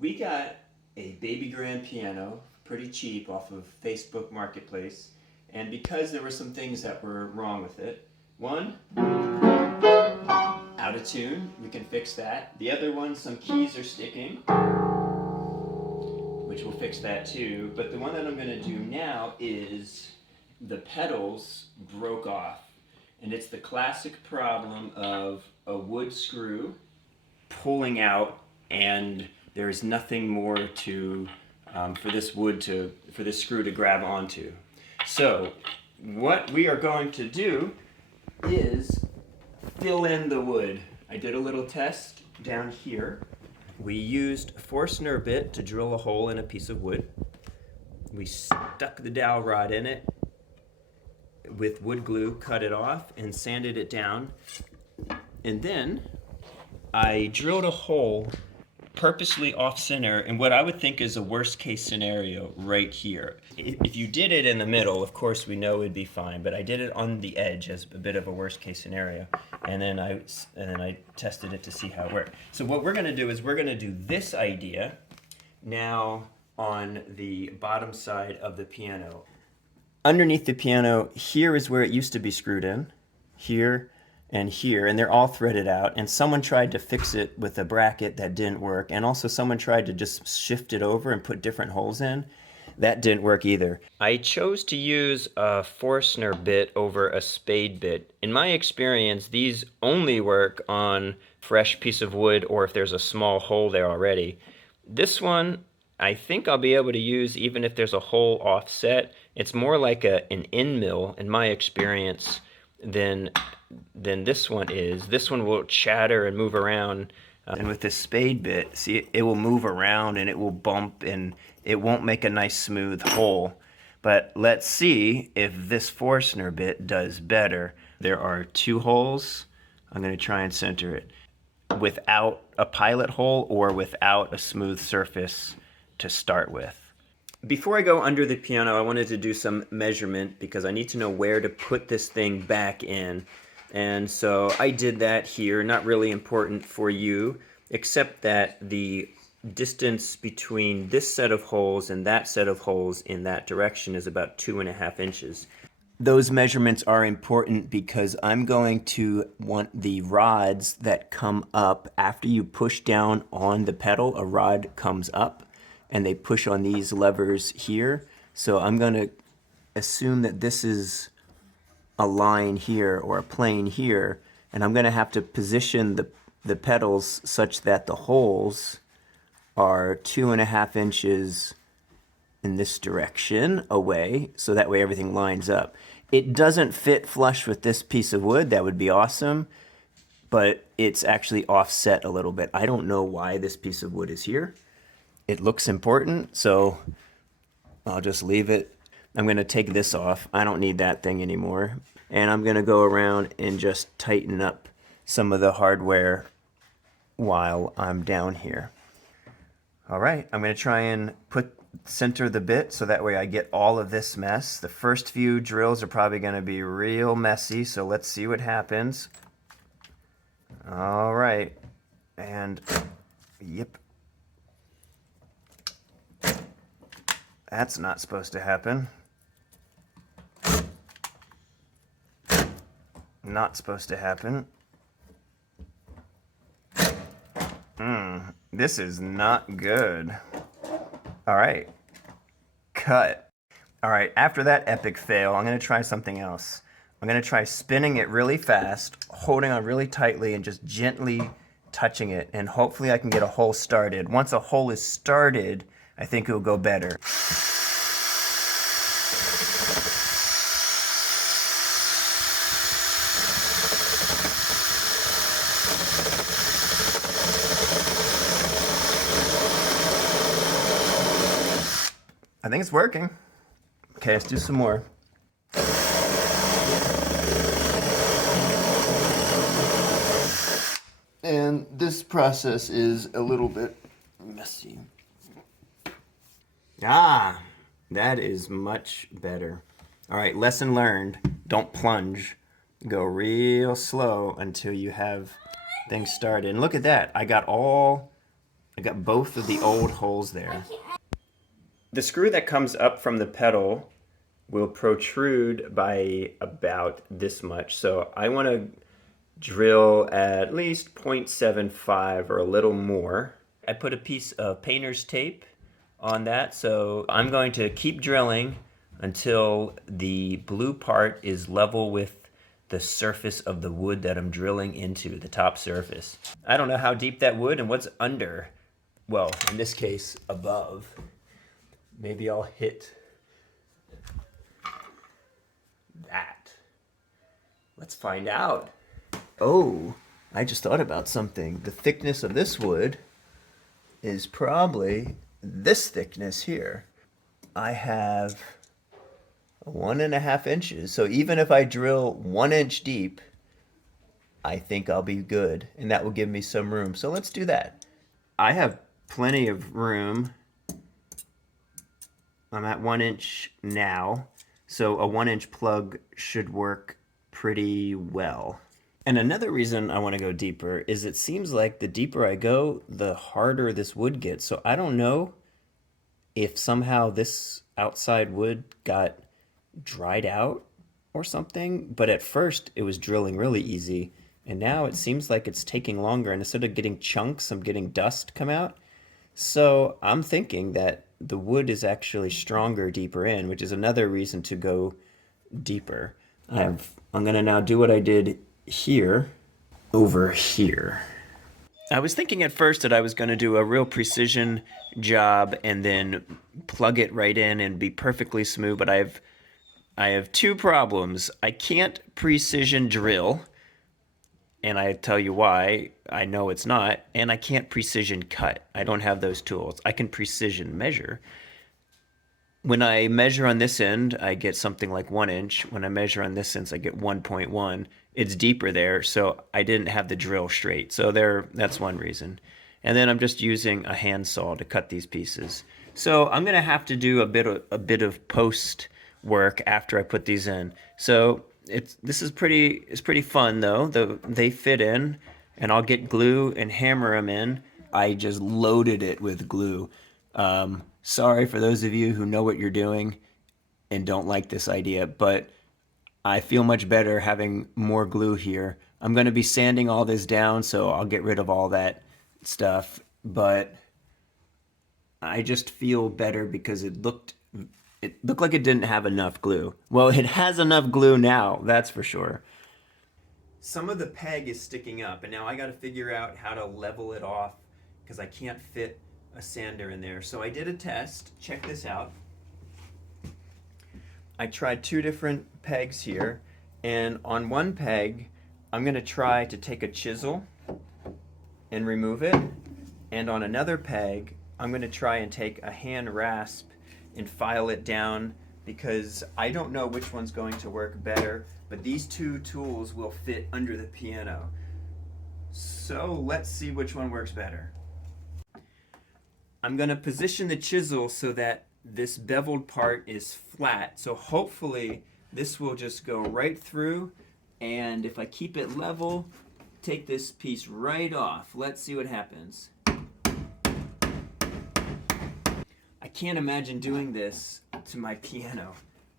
we got a baby grand piano, pretty cheap, off of Facebook Marketplace. And because there were some things that were wrong with it, one, out of tune, we can fix that. The other one, some keys are sticking, which will fix that too. But the one that I'm going to do now is the pedals broke off. And it's the classic problem of a wood screw pulling out, and there's nothing more to for this screw to grab onto. So what we are going to do is fill in the wood. I did a little test down here. We used a forstner bit to drill a hole in a piece of wood. We stuck the dowel rod in it with wood glue, cut it off, and sanded it down. And then I drilled a hole purposely off center in what I would think is a worst case scenario right here. If you did it in the middle, of course we know it'd be fine, but I did it on the edge as a bit of a worst case scenario. And then I tested it to see how it worked. So what we're gonna do is we're gonna do this idea now on the bottom side of the piano. Underneath the piano, here is where it used to be screwed in, here and they're all threaded out, and someone tried to fix it with a bracket that didn't work, and also someone tried to just shift it over and put different holes in. That didn't work either. I chose to use a Forstner bit over a spade bit. In my experience, these only work on fresh piece of wood or if there's a small hole there already. This one, I think I'll be able to use even if there's a hole offset. It's more like an end mill in my experience than this one is. This one will chatter and move around. And with this spade bit, see, it will move around and it will bump and it won't make a nice smooth hole. But let's see if this Forstner bit does better. There are two holes. I'm going to try and center it without a pilot hole or without a smooth surface to start with. Before I go under the piano, I wanted to do some measurement because I need to know where to put this thing back in. And so I did that here, not really important for you, except that the distance between this set of holes and that set of holes in that direction is about 2.5 inches. Those measurements are important because I'm going to want the rods that come up after you push down on the pedal. A rod comes up and they push on these levers here. So I'm going to assume that this is a line here or a plane here, and I'm going to have to position the pedals such that the holes are 2.5 inches in this direction away, so that way everything lines up. It doesn't fit flush with this piece of wood. That would be awesome, but it's actually offset a little bit. I don't know why this piece of wood is here. It looks important, so I'll just leave it. I'm going to take this off. I don't need that thing anymore. And I'm going to go around and just tighten up some of the hardware while I'm down here. All right, I'm going to try and center the bit so that way I get all of this mess. The first few drills are probably going to be real messy, so let's see what happens. All right, and yep. That's not supposed to happen. Not supposed to happen. This is not good. All right, cut. All right, after that epic fail, I'm gonna try something else. I'm gonna try spinning it really fast, holding on really tightly and just gently touching it, and hopefully I can get a hole started. Once a hole is started, I think it'll go better. I think it's working. Okay, let's do some more. And this process is a little bit messy. Ah, that is much better. All right, lesson learned. Don't plunge. Go real slow until you have things started. And look at that. I got I got both of the old holes there. The screw that comes up from the pedal will protrude by about this much. So I want to drill at least 0.75 or a little more. I put a piece of painter's tape on that, so I'm going to keep drilling until the blue part is level with the surface of the wood that I'm drilling into, the top surface. I don't know how deep that wood and what's under. Well, in this case, above. Maybe I'll hit that. Let's find out. Oh, I just thought about something. The thickness of this wood is probably this thickness here. I have 1.5 inches. So even if I drill 1 inch deep, I think I'll be good. And that will give me some room. So let's do that. I have plenty of room. I'm at 1 inch now. So a 1 inch plug should work pretty well. And another reason I want to go deeper is it seems like the deeper I go, the harder this wood gets. So I don't know if somehow this outside wood got dried out or something, but at first it was drilling really easy, and now it seems like it's taking longer, and instead of getting chunks, I'm getting dust come out. So I'm thinking that the wood is actually stronger deeper in, which is another reason to go deeper. I'm gonna now do what I did here over here. I was thinking at first that I was going to do a real precision job and then plug it right in and be perfectly smooth, but I have two problems. I can't precision drill, and I tell you why. I know it's not, and I can't precision cut. I don't have those tools. I can precision measure. When I measure on this end, I get something like 1 inch. When I measure on this end, I get 1.1. It's deeper there, so I didn't have the drill straight. So that's one reason. And then I'm just using a handsaw to cut these pieces. So I'm gonna have to do a bit of post work after I put these in. So this is pretty fun though. They fit in, and I'll get glue and hammer them in. I just loaded it with glue. Sorry for those of you who know what you're doing and don't like this idea, but I feel much better having more glue here. I'm going to be sanding all this down, so I'll get rid of all that stuff, but I just feel better because it looked like it didn't have enough glue. Well, it has enough glue now, that's for sure. Some of the peg is sticking up, and now I got to figure out how to level it off because I can't fit a sander in there. So I did a test. Check this out. I tried 2 different pegs here, and on one peg I'm going to try to take a chisel and remove it, and on another peg I'm going to try and take a hand rasp and file it down, because I don't know which one's going to work better, but these 2 tools will fit under the piano. So let's see which one works better. I'm going to position the chisel so that this beveled part is flat. So hopefully this will just go right through, and if I keep it level, take this piece right off. Let's see what happens. I can't imagine doing this to my piano.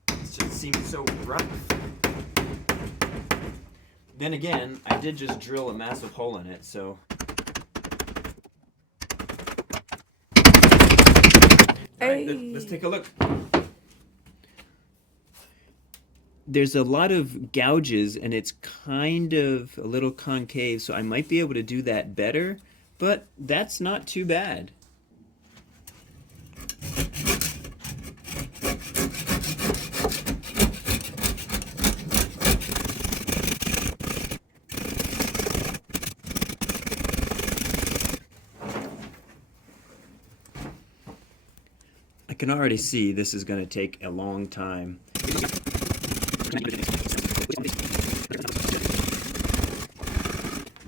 It just seems so rough. Then again, I did just drill a massive hole in it, so Hey. All right, let's take a look. There's a lot of gouges, and it's kind of a little concave, so I might be able to do that better, but that's not too bad. I can already see this is going to take a long time.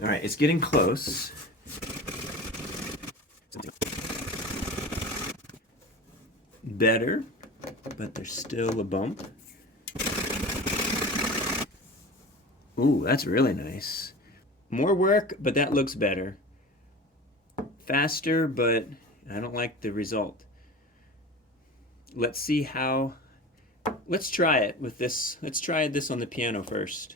All right, it's getting close. Better, but there's still a bump. Ooh, that's really nice. More work, but that looks better. faster, but I don't like the result. Let's see how, let's try it with this. Let's try this on the piano first.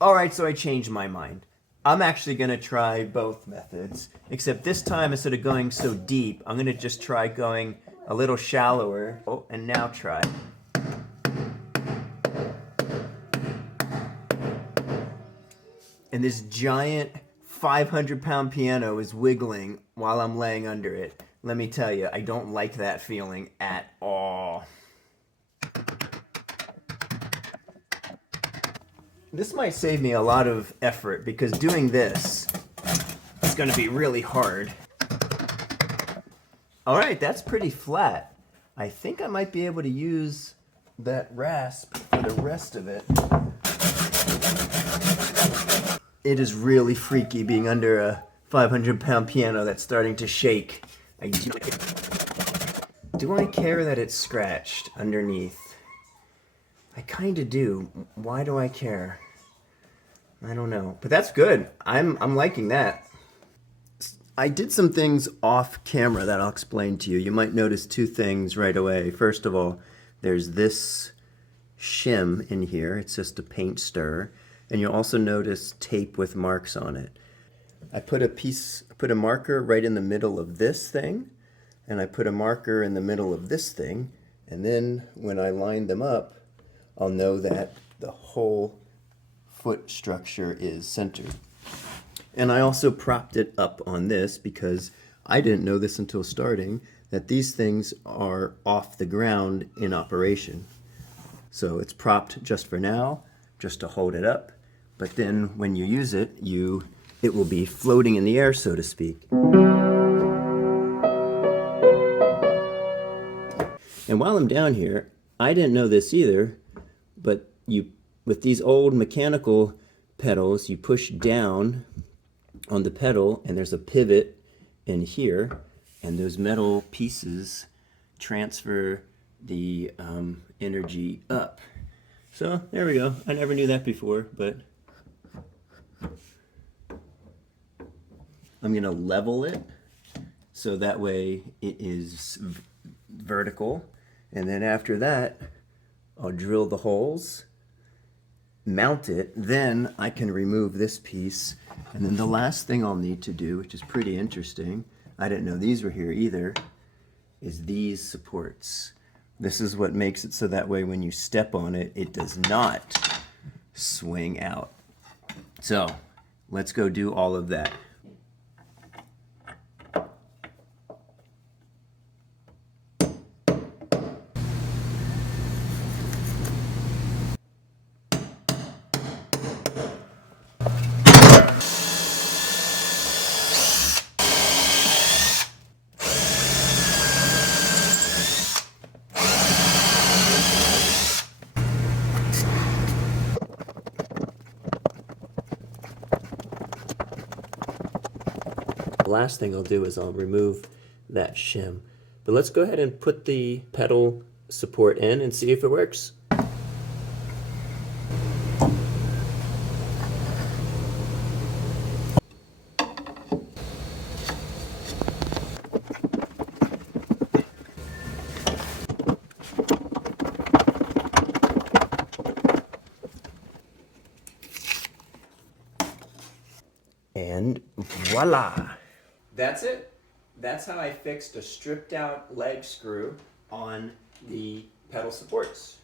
All right, so I changed my mind. I'm actually gonna try both methods, except this time instead of going so deep, I'm gonna just try going a little shallower. Oh, and now try. And this giant 500-pound piano is wiggling while I'm laying under it. Let me tell you, I don't like that feeling at all. This might save me a lot of effort because doing this is going to be really hard. All right, that's pretty flat. I think I might be able to use that rasp for the rest of it. It is really freaky being under a 500-pound piano that's starting to shake. Do I care that it's scratched underneath? I kind of do. Why do I care? I don't know. But that's good. I'm liking that. I did some things off camera that I'll explain to you. You might notice two things right away. First of all, there's this shim in here. It's just a paint stir. And you'll also notice tape with marks on it. I put a marker right in the middle of this thing, and I put a marker in the middle of this thing, and then when I line them up, I'll know that the whole foot structure is centered. And I also propped it up on this because I didn't know this until starting, that these things are off the ground in operation. So it's propped just for now, just to hold it up. But then when you use it, it will be floating in the air, so to speak. And while I'm down here, I didn't know this either, but with these old mechanical pedals, you push down on the pedal and there's a pivot in here, and those metal pieces transfer the energy up. So there we go. I never knew that before, but I'm gonna level it so that way it is vertical, and then after that I'll drill the holes, mount it, then I can remove this piece. And then the last thing I'll need to do, which is pretty interesting, I didn't know these were here either, is these supports. This is what makes it so that way when you step on it, it does not swing out. So let's go do all of that. The last thing I'll do is I'll remove that shim. But let's go ahead and put the pedal support in and see if it works. And voila! That's it. That's how I fixed a stripped out leg screw on the pedal supports.